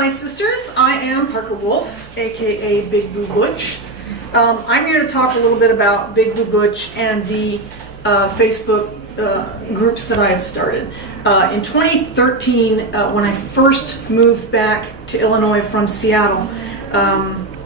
my sisters. I am Parker Wolf, aka Big Boo Butch. I'm here to talk a little bit about Big Boo Butch and the Facebook groups that I have started. In 2013, when I first moved back to Illinois from Seattle,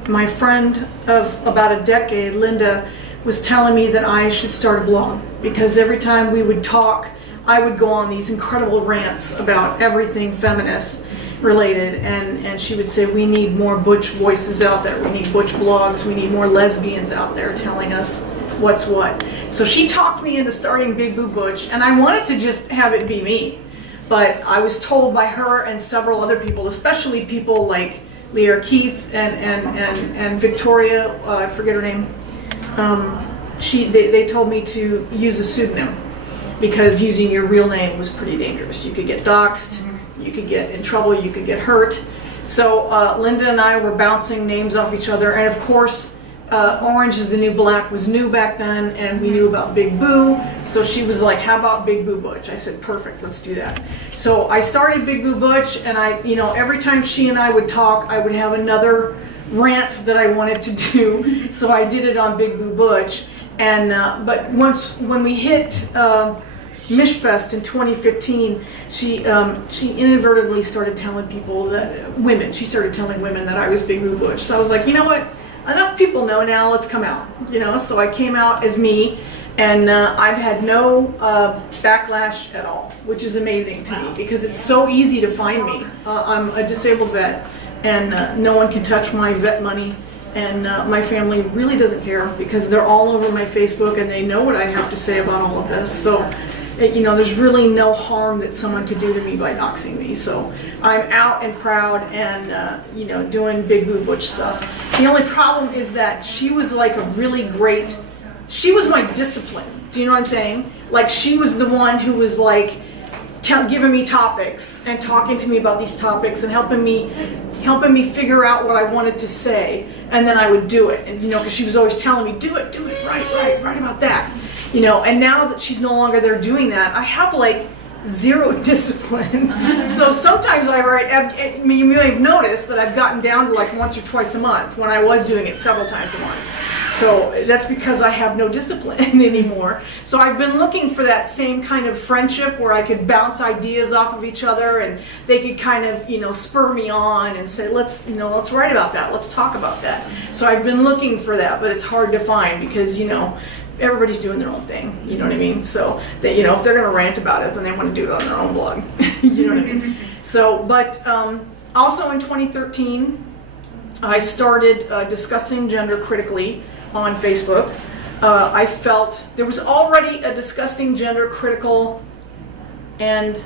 my friend of about a decade, Linda, was telling me that I should start a blog, because every time we would talk, I would go on these incredible rants about everything feminist related, and she would say, we need more butch voices out there, we need butch blogs, we need more lesbians out there telling us what's what. So she talked me into starting Big Boo Butch, and I wanted to just have it be me, but I was told by her and several other people, especially people like Leah Keith and Victoria, I forget her name, they told me to use a pseudonym, because using your real name was pretty dangerous. You could get doxxed, you could get in trouble, you could get hurt. So Linda and I were bouncing names off each other, and of course Orange is the New Black was new back then, and we knew about Big Boo, so she was like, how about Big Boo Butch? I said, perfect, let's do that. So I started Big Boo Butch, and every time she and I would talk, I would have another rant that I wanted to do, so I did it on Big Boo Butch. And but when we hit Mishfest in 2015, she inadvertently started telling people she started telling women that I was Big Boo Butch. So I was like, you know what? Enough people know now, let's come out. So I came out as me, and I've had no backlash at all, which is amazing to me, because it's so easy to find me. I'm a disabled vet, and no one can touch my vet money. And my family really doesn't care, because they're all over my Facebook and they know what I have to say about all of this. So, there's really no harm that someone could do to me by doxing me. So I'm out and proud and, doing Big Boo Butch stuff. The only problem is that she was like she was my discipline. Do you know what I'm saying? Like, she was the one who was like giving me topics and talking to me about these topics and helping me figure out what I wanted to say, and then I would do it. And because she was always telling me, do it, right about that. And now that she's no longer there doing that, I have like zero discipline. So sometimes I write, you may have noticed that I've gotten down to like once or twice a month, when I was doing it several times a month. So that's because I have no discipline anymore. So I've been looking for that same kind of friendship where I could bounce ideas off of each other, and they could kind of, spur me on and say, let's write about that, let's talk about that. So I've been looking for that, but it's hard to find, because, everybody's doing their own thing, you know what I mean? So that, if they're gonna rant about it, then they want to do it on their own blog, you know what I mean? So, but also in 2013, I started discussing gender critically on Facebook. I felt there was already a discussing gender critical and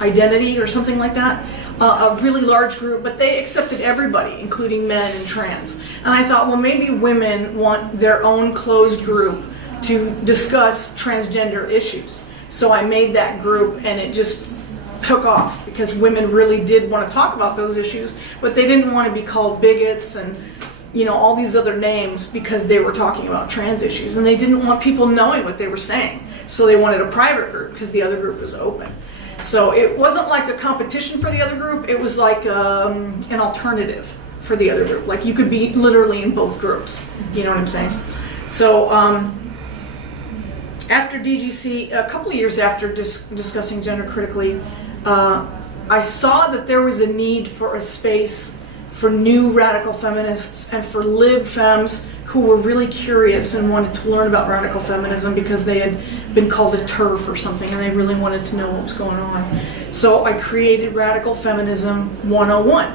identity or something like that, a really large group, but they accepted everybody, including men and trans. And I thought, well, maybe women want their own closed group to discuss transgender issues. So I made that group, and it just took off, because women really did want to talk about those issues, but they didn't want to be called bigots and all these other names, because they were talking about trans issues, and they didn't want people knowing what they were saying. So they wanted a private group, because the other group was open. So it wasn't like a competition for the other group, it was like an alternative for the other group. Like, you could be literally in both groups, you know what I'm saying? So after DGC, a couple of years after discussing gender critically, I saw that there was a need for a space for new radical feminists and for lib femmes who were really curious and wanted to learn about radical feminism, because they had been called a TERF or something, and they really wanted to know what was going on. So I created Radical Feminism 101.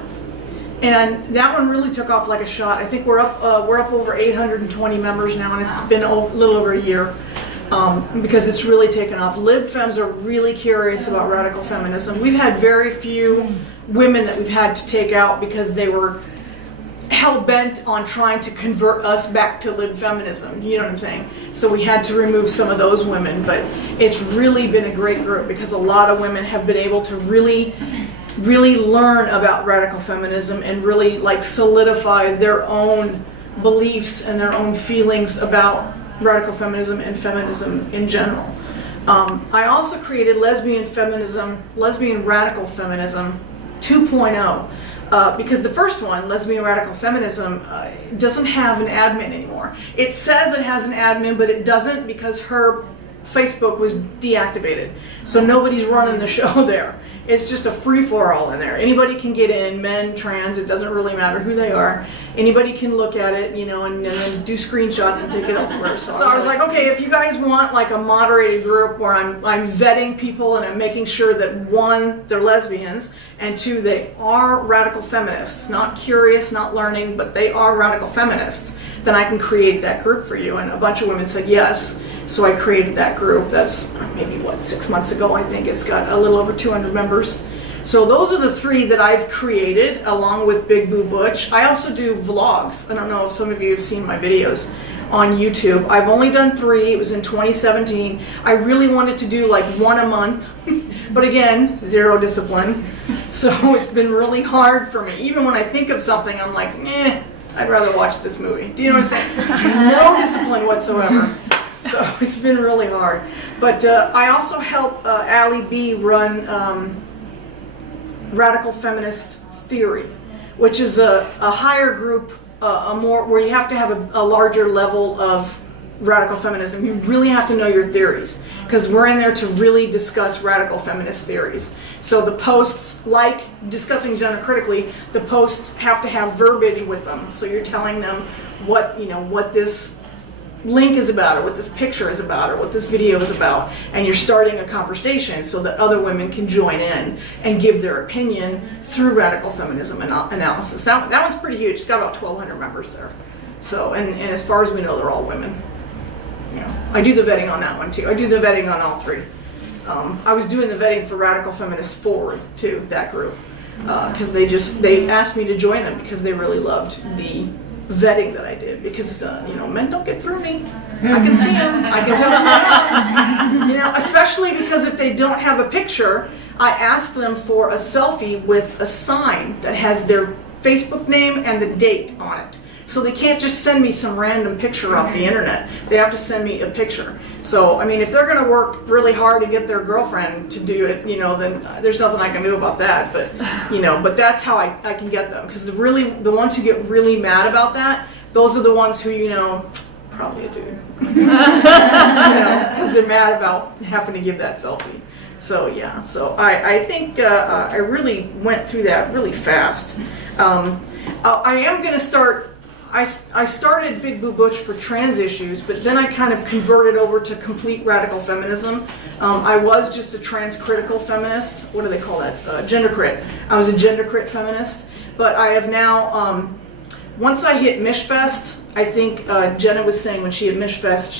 And that one really took off like a shot. I think we're up over 820 members now, and it's been a little over a year, because it's really taken off. Lib femmes are really curious about radical feminism. We've had very few women that we've had to take out, because they were hell-bent on trying to convert us back to lib feminism, you know what I'm saying? So we had to remove some of those women, but it's really been a great group, because a lot of women have been able to really learn about radical feminism and really like solidify their own beliefs and their own feelings about radical feminism and feminism in general. I also created Lesbian Radical Feminism 2.0, because the first one, Lesbian Radical Feminism, doesn't have an admin anymore. It says it has an admin, but it doesn't because her Facebook was deactivated. So nobody's running the show there. It's just a free-for-all in there. Anybody can get in, men, trans, it doesn't really matter who they are. Anybody can look at it, and then do screenshots and take it elsewhere. So I was like, okay, if you guys want like a moderated group where I'm vetting people and I'm making sure that one, they're lesbians, and two, they are radical feminists, not curious, not learning, but they are radical feminists, then I can create that group for you. And a bunch of women said yes. So I created that group. That's maybe 6 months ago, I think. It's got a little over 200 members. So those are the 3 that I've created along with Big Boo Butch. I also do vlogs. I don't know if some of you have seen my videos on YouTube. I've only done 3. It was in 2017. I really wanted to do like 1 a month, but again, 0 discipline. So it's been really hard for me. Even when I think of something, I'm like, I'd rather watch this movie. Do you know what I'm saying? No discipline whatsoever. So it's been really hard. But I also help Allie B run Radical Feminist Theory, which is a higher group, where you have to have a larger level of radical feminism. You really have to know your theories, because we're in there to really discuss radical feminist theories. So the posts, like discussing gender critically, the posts have to have verbiage with them. So you're telling them what this link is about, or what this picture is about, or what this video is about, and you're starting a conversation so that other women can join in and give their opinion through radical feminism analysis. That one's pretty huge. It's got about 1,200 members there. So, and as far as we know, they're all women. I do the vetting on that one too. I do the vetting on all 3. I was doing the vetting for Radical Feminist Forward too, that group, because they asked me to join them because they really loved the vetting that I did, because men don't get through me. I can see them. I can tell them. Especially because if they don't have a picture, I ask them for a selfie with a sign that has their Facebook name and the date on it. So they can't just send me some random picture off the internet. They have to send me a picture. So, if they're going to work really hard to get their girlfriend to do it, then there's nothing I can do about that. But, but that's how I can get them. Because the ones who get really mad about that, those are the ones who, probably a dude. Because they're mad about having to give that selfie. So, yeah. So I think I really went through that really fast. I am going to start... I started Big Boo Butch for trans issues, but then I kind of converted over to complete radical feminism. I was just a trans-critical feminist. What do they call that? Gender crit. I was a gender crit feminist, but I have now, once I hit Mishfest, I think Jenna was saying when she hit Mishfest,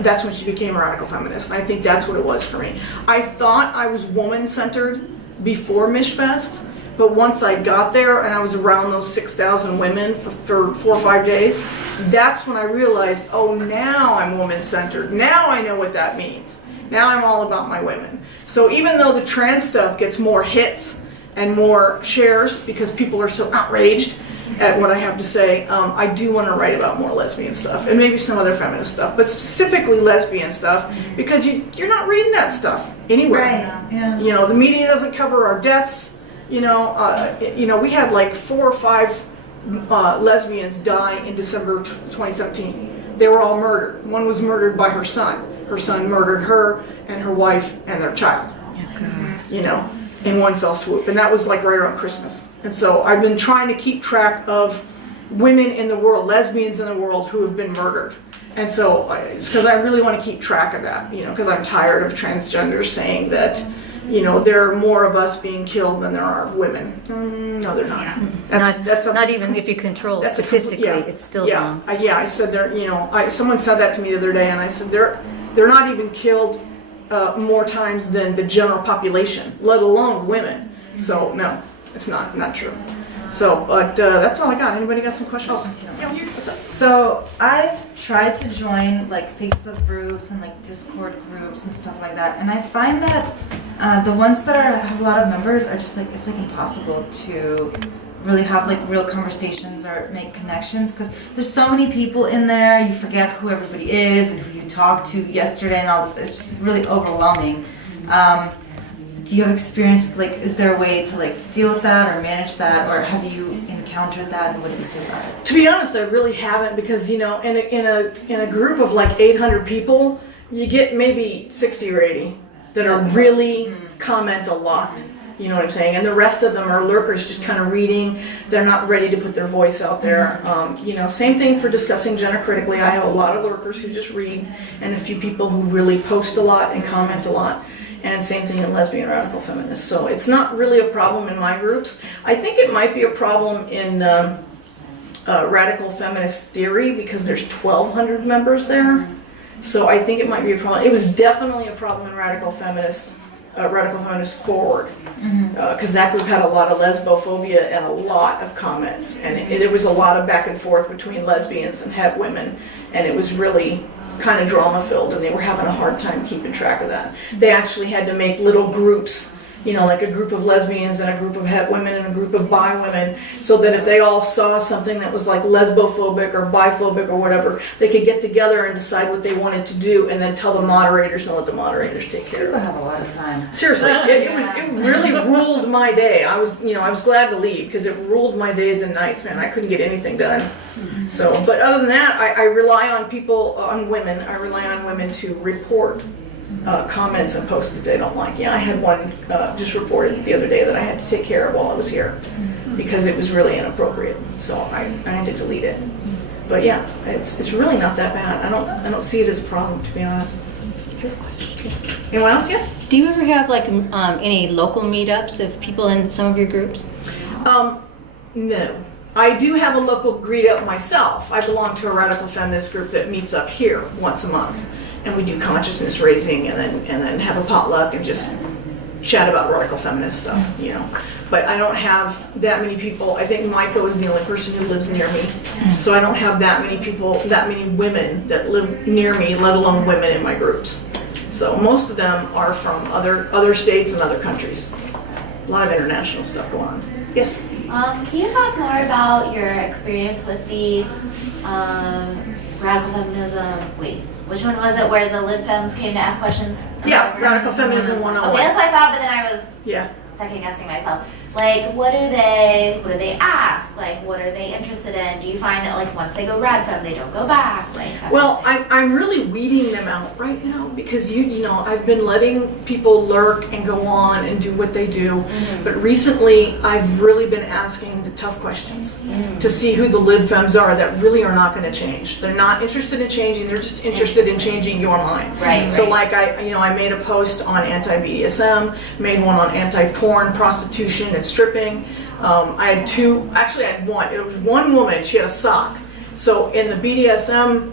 that's when she became a radical feminist. And I think that's what it was for me. I thought I was woman-centered before Mishfest, but once I got there and I was around those 6,000 women for 4 or 5 days, that's when I realized, oh, now I'm woman-centered. Now I know what that means. Now I'm all about my women. So even though the trans stuff gets more hits and more shares because people are so outraged at what I have to say, I do want to write about more lesbian stuff and maybe some other feminist stuff, but specifically lesbian stuff, because you're not reading that stuff anywhere. Right. Yeah. The media doesn't cover our deaths. We had like 4 or 5 lesbians die in December 2017. They were all murdered. One was murdered by her son. Her son murdered her and her wife and their child. In one fell swoop. And that was like right around Christmas. And so I've been trying to keep track of women in the world, lesbians in the world who have been murdered. And so, it's because I really want to keep track of that, because I'm tired of transgenders saying that, there are more of us being killed than there are of women. No, they're not. That's not even if you control statistically, it's still wrong. I said someone said that to me the other day, and I said they're not even killed more times than the general population, let alone women. So no, it's not true. So, but that's all I got. Anybody got some questions? What's up? So I've tried to join like Facebook groups and like Discord groups and stuff like that, and I find that the ones that have a lot of members are just like, it's like impossible to really have like real conversations or make connections, because there's so many people in there, you forget who everybody is and who you talked to yesterday and all this. It's just really overwhelming. do you have experience, like, is there a way to, like, deal with that or manage that, or have you encountered that, and what do you do about it? To be honest, I really haven't, because, you know, in a group of like 800 people, you get maybe 60 or 80 that are really comment a lot. You know what I'm saying? And the rest of them are lurkers, just kind of reading. They're not ready to put their voice out there. You know, same thing for discussing gender critically. I have a lot of lurkers who just read, and a few people who really post a lot and comment a lot. And same thing in lesbian radical feminists. So it's not really a problem in my groups. I think it might be a problem in radical feminist theory, because there's 1,200 members there. So I think it might be a problem. It was definitely a problem in radical feminist forward, because that group had a lot of lesbophobia and a lot of comments, and it was a lot of back and forth between lesbians and het women, and it was really kind of drama filled, and they were having a hard time keeping track of that. They actually had to make little groups, you know, like a group of lesbians and a group of het women and a group of bi women, so that if they all saw something that was like lesbophobic or biphobic or whatever, they could get together and decide what they wanted to do, and then tell the moderators and let the moderators take care of People it. have a lot of time. Seriously, it really ruled my day. I was glad to leave, because it ruled my days and nights, man. I couldn't get anything done. So, but other than that, I rely on women. I rely on women to report comments and posts that they don't like. Yeah, I had one just reported the other day that I had to take care of while I was here, because it was really inappropriate. So I had to delete it. But yeah, it's really not that bad. I don't see it as a problem, to be honest. Anyone else? Yes. Do you ever have like any local meetups of people in some of your groups? No. I do have a local greet up myself. I belong to a radical feminist group that meets up here once a month, and we do consciousness raising, and then have a potluck and just chat about radical feminist stuff, you know. But I don't have that many people. I think Maiko is the only person who lives near me, so I don't have that many people, that many women that live near me, let alone women in my groups. So most of them are from other states and other countries. A lot of international stuff going on. Yes. Can you talk more about your experience with the radical feminism? Wait, which one was it where the lib femmes came to ask questions? Yeah, Radical Feminism 101. Okay, that's what I thought, but then I was Yeah. second guessing myself. Like, what do they ask? Like, what are they interested in? Do you find that, like, once they go rad femme, they don't go back? Like, Well, I'm really weeding them out right now, because you know, I've been letting people lurk and go on and do what they do, but recently I've really been asking the tough questions to see who the lib femmes are that really are not going to change. They're not interested in changing, they're just interested in changing your mind. Right, So right. like I made a post on anti-BDSM, made one on anti-porn, prostitution, and stripping. I had one. It was one woman, she had a sock. So in the BDSM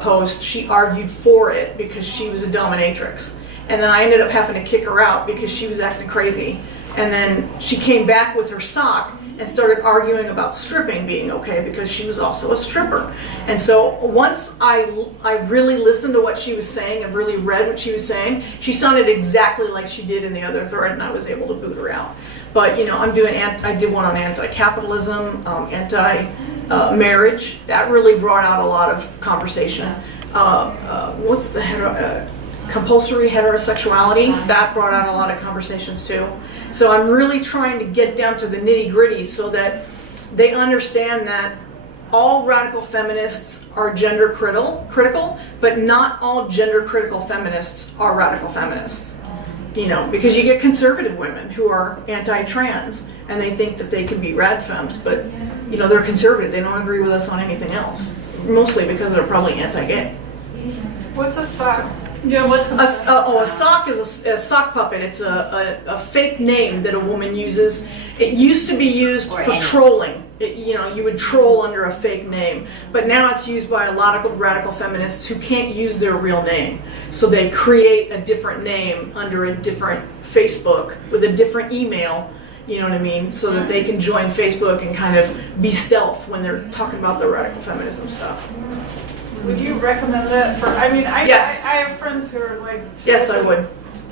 post, she argued for it because she was a dominatrix. And then I ended up having to kick her out because she was acting crazy. And then she came back with her sock and started arguing about stripping being okay because she was also a stripper. And so once I really listened to what she was saying and really read what she was saying, she sounded exactly like she did in the other thread, and I was able to boot her out. But you know, I did one on anti-capitalism, anti-marriage. That really brought out a lot of conversation. What's the compulsory heterosexuality? That brought out a lot of conversations too. So I'm really trying to get down to the nitty-gritty so that they understand that all radical feminists are gender critical, but not all gender critical feminists are radical feminists. You know, because you get conservative women who are anti-trans and they think that they can be rad femmes, but you know, they're conservative. They don't agree with us on anything else, mostly because they're probably anti-gay. What's a sock? Yeah, what's a A sock is a sock puppet. It's a fake name that a woman uses. It used to be used for trolling. You would troll under a fake name, but now it's used by a lot of radical feminists who can't use their real name. So they create a different name under a different Facebook with a different email, you know what I mean, so that they can join Facebook and kind of be stealth when they're talking about the radical feminism stuff. Would you recommend that for, Yes. I have friends who are like... Yes, I would.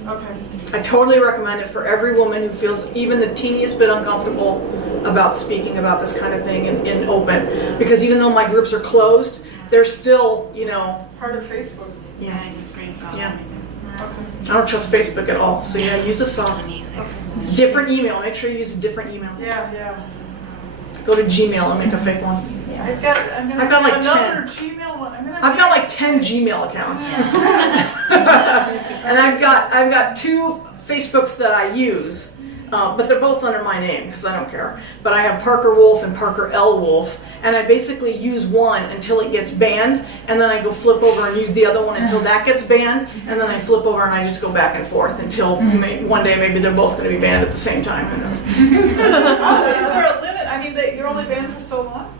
Okay. I totally recommend it for every woman who feels even the teeniest bit uncomfortable about speaking about this kind of thing in open. Because even though my groups are closed, they're still, you know... Part of Facebook. Yeah. Yeah. I don't trust Facebook at all. So yeah, use a sock. Different email. Make sure you use a different email. Yeah. Go to Gmail and make a fake one. I'm gonna I've got have like another Gmail one. I've got like 10 Gmail accounts. And I've got 2 Facebooks that I use, but they're both under my name because I don't care. But I have Parker Wolf and Parker L. Wolf, and I basically use one until it gets banned, and then I go flip over and use the other one until that gets banned, and then I flip over and I just go back and forth until one day maybe they're both going to be banned at the same time. Who knows? Is there a limit? I mean, that you're only banned for so long?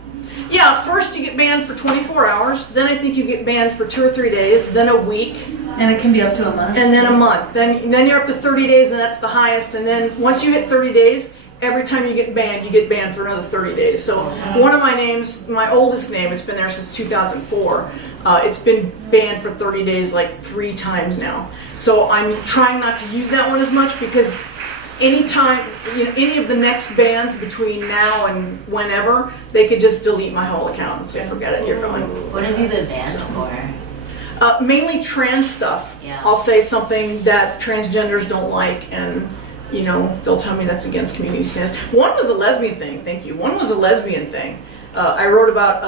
Yeah, first you get banned for 24 hours, then I think you get banned for 2 or 3 days, then a week, And it can be up to a month. and then a month. Then you're up to 30 days, and that's the highest. And then once you hit 30 days, every time you get banned for another 30 days. So one of my names, my oldest name, it's been there since 2004. It's been banned for 30 days like 3 times now. So I'm trying not to use that one as much because anytime, any of the next bans between now and whenever, they could just delete my whole account and say, forget it, you're gone. What have you been banned for? Mainly trans stuff. Yeah. I'll say something that transgenders don't like, and they'll tell me that's against community standards. One was a lesbian thing. Thank you. One was a lesbian thing. I wrote about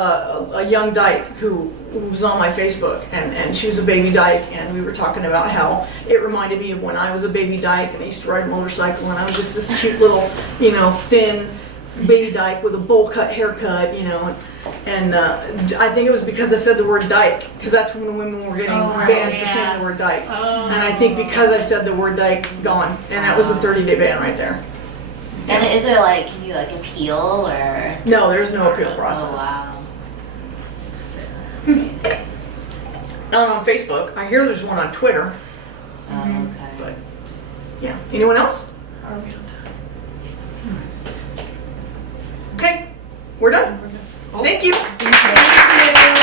a young dyke who was on my Facebook, and she was a baby dyke, and we were talking about how it reminded me of when I was a baby dyke, and I used to ride a motorcycle, and I was just this cute little, thin baby dyke with a bowl cut haircut, and I think it was because I said the word dyke, because that's when women were getting banned for saying the word dyke. And I think because I said the word dyke, gone, and that was a 30-day ban right there. And is there can you appeal or? No, there's no appeal process. Oh wow. Not on Facebook. I hear there's one on Twitter. Okay. But yeah. Anyone else? Okay. We're done. Thank you. Thank you.